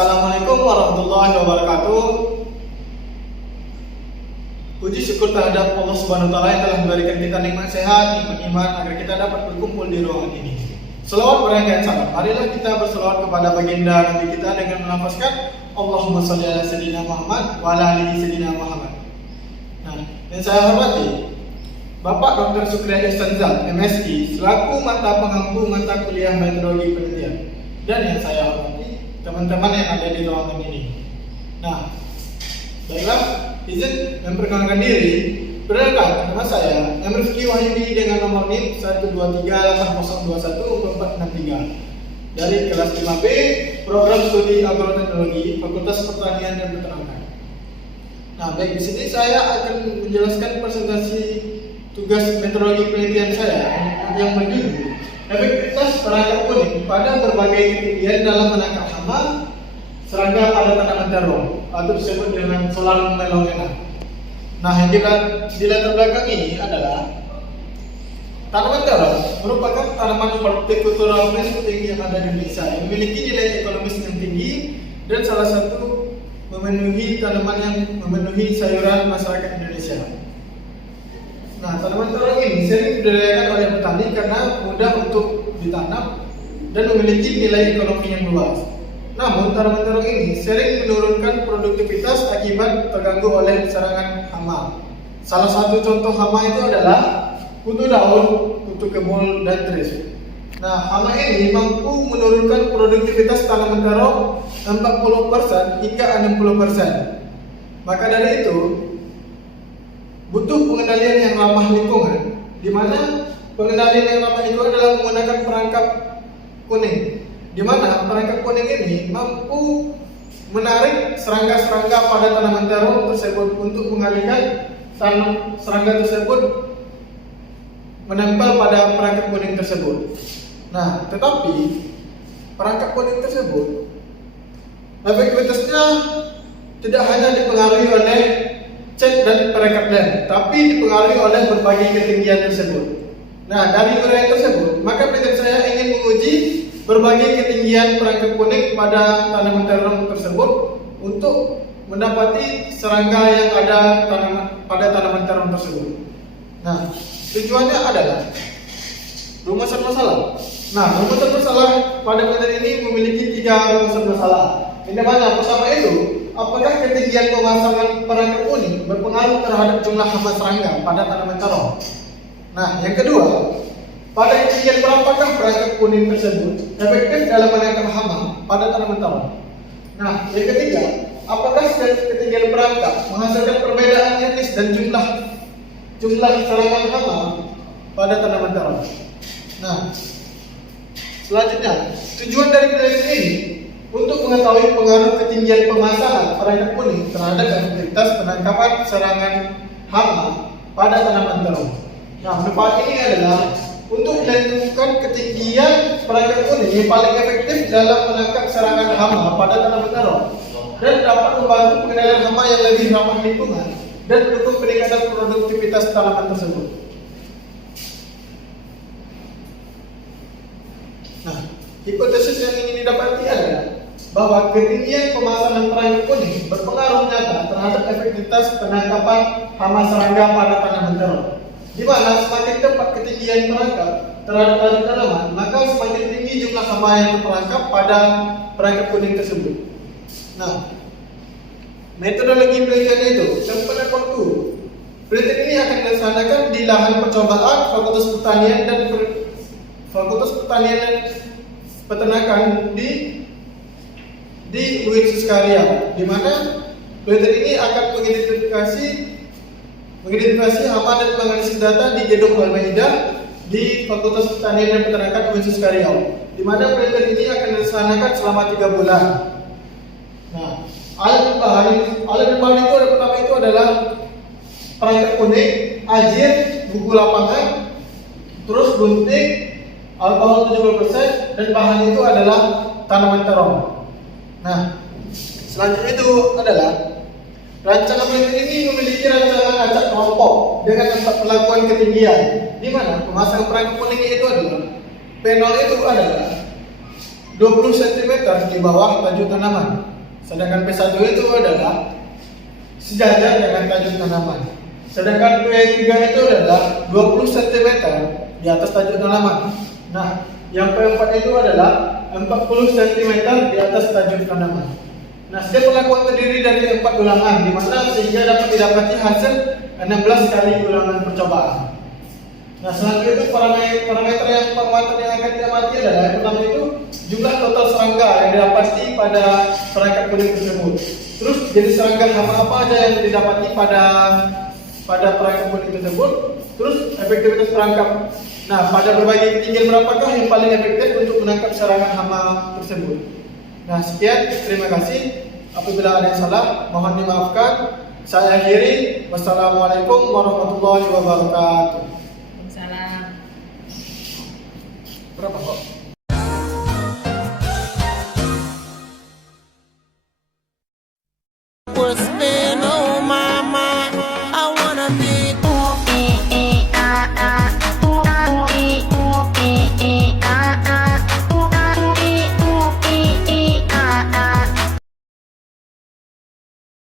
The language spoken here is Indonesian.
Assalamualaikum warahmatullahi wabarakatuh. Puji syukur terhadap Allah Subhanahu wa taala yang telah memberikan kita nikmat sehat, nikmat iman agar kita dapat berkumpul di ruangan ini. Selawat berangkat salam. Marilah kita berselawat kepada baginda Nabi kita dengan melafazkan Allahumma shalli ala sayyidina Muhammad wa ala ali sayyidina Muhammad. Nah, yang saya hormati Bapak Dr. Sukriya Istanzal, MSI, selaku mata pengampu mata kuliah metodologi penelitian. Dan yang saya hormati teman-teman yang ada di ruangan ini. Nah, baiklah, izin memperkenalkan diri. Perkenalkan, nama saya Emrifki Wahyudi dengan nomor NIM 12380214463 dari kelas 5B Program Studi Agroteknologi Fakultas Pertanian dan Peternakan. Nah, baik, di sini saya akan menjelaskan presentasi tugas metodologi penelitian saya yang berjudul efektivitas perangkap kuning pada berbagai ketinggian dalam menangkap hama serangga pada tanaman terong atau disebut dengan Solanum melongena. Nah, yang di latar belakang ini adalah tanaman terong merupakan tanaman hortikultura penting yang ada di Indonesia yang memiliki nilai ekonomis yang tinggi dan salah satu memenuhi tanaman yang memenuhi sayuran masyarakat Indonesia. Nah, tanaman terong ini sering dibudidayakan oleh petani karena mudah untuk ditanam dan memiliki nilai ekonomi yang luas. Namun, tanaman terong ini sering menurunkan produktivitas akibat terganggu oleh serangan hama. Salah satu contoh hama itu adalah kutu daun, kutu kemul, dan teris. Nah, hama ini mampu menurunkan produktivitas tanaman terong 40% hingga 60%. Maka dari itu, butuh pengendalian yang ramah lingkungan, di mana pengendalian yang ramah lingkungan adalah menggunakan perangkap kuning, di mana perangkap kuning ini mampu menarik serangga-serangga pada tanaman terong tersebut untuk mengalihkan serangga tersebut menempel pada perangkap kuning tersebut. Nah, tetapi perangkap kuning tersebut efektivitasnya tidak hanya dipengaruhi oleh cek dan perangkap lem, tapi dipengaruhi oleh berbagai ketinggian tersebut. Nah, dari uraian tersebut, maka penelitian saya ingin menguji berbagai ketinggian perangkap kuning pada tanaman terong tersebut untuk mendapati serangga yang ada pada tanaman terong tersebut. Nah, tujuannya adalah rumusan masalah. Nah, rumusan masalah pada penelitian ini memiliki 3 rumusan masalah. Ini mana? Pertama itu, apakah ketinggian pemasangan perangkap kuning berpengaruh terhadap jumlah hama serangga pada tanaman terong? Nah, yang kedua, pada ketinggian berapakah perangkap kuning tersebut efektif dalam menangkap hama pada tanaman terong? Nah, yang ketiga, apakah ketinggian perangkap menghasilkan perbedaan etnis dan jumlah serangan hama pada tanaman terong? Nah, selanjutnya, tujuan dari penelitian ini untuk mengetahui pengaruh ketinggian pemasangan perangkap kuning terhadap efektivitas penangkapan serangan hama pada tanaman terong. Nah, manfaat ini adalah untuk menentukan ketinggian perangkap kuning yang paling efektif dalam menangkap serangan hama pada tanaman terong dan dapat membantu pengendalian hama yang lebih ramah lingkungan dan mendukung peningkatan produktivitas tanaman tersebut. Nah, hipotesis yang ingin didapati adalah bahwa ketinggian pemasangan perangkap kuning berpengaruh nyata terhadap efektivitas penangkapan hama serangga pada tanaman terong. Di mana semakin tepat ketinggian perangkap terhadap tanaman, maka semakin tinggi jumlah hama yang terperangkap pada perangkap kuning tersebut. Nah, metodologi penelitian itu dan pada waktu penelitian ini akan dilaksanakan di lahan percobaan Fakultas Pertanian dan Peternakan di UIN Suskaria, di mana penelitian ini akan mengidentifikasi hama dan menganalisis data di gedung Al-Maidah di Fakultas Pertanian dan Peternakan UIN Suskaria, di mana penelitian ini akan dilaksanakan selama 3 bulan. Nah, alat bahan itu pertama itu adalah perangkap kuning, ajir, buku lapangan, terus gunting, alkohol 70%, dan bahan itu adalah tanaman terong. Nah, selanjutnya itu adalah rancangan penelitian ini memiliki rancangan acak kelompok dengan 4 pelakuan ketinggian, di mana pemasangan perangkap kuning itu adalah P0 itu adalah 20 cm di bawah tajuk tanaman. Sedangkan P1 itu adalah sejajar dengan tajuk tanaman. Sedangkan P3 itu adalah 20 cm di atas tajuk tanaman. Nah, yang P4 itu adalah 40 cm di atas tajuk tanaman. Nah, setiap perlakuan terdiri dari 4 ulangan, di mana sehingga dapat didapati hasil 16 kali ulangan percobaan. Nah, selanjutnya itu parameter yang penguatan yang akan diamati adalah yang pertama itu jumlah total serangga yang didapati pada perangkat kuning tersebut. Terus jenis serangga hama apa aja yang didapati pada perangkap kuning tersebut. Terus efektivitas perangkap. Nah, pada berbagai ketinggian berapakah yang paling efektif untuk menangkap serangan hama tersebut. Nah, sekian, terima kasih. Apabila ada yang salah, mohon dimaafkan. Saya akhiri. Wassalamualaikum warahmatullahi wabarakatuh. Waalaikumsalam. Berapa kok?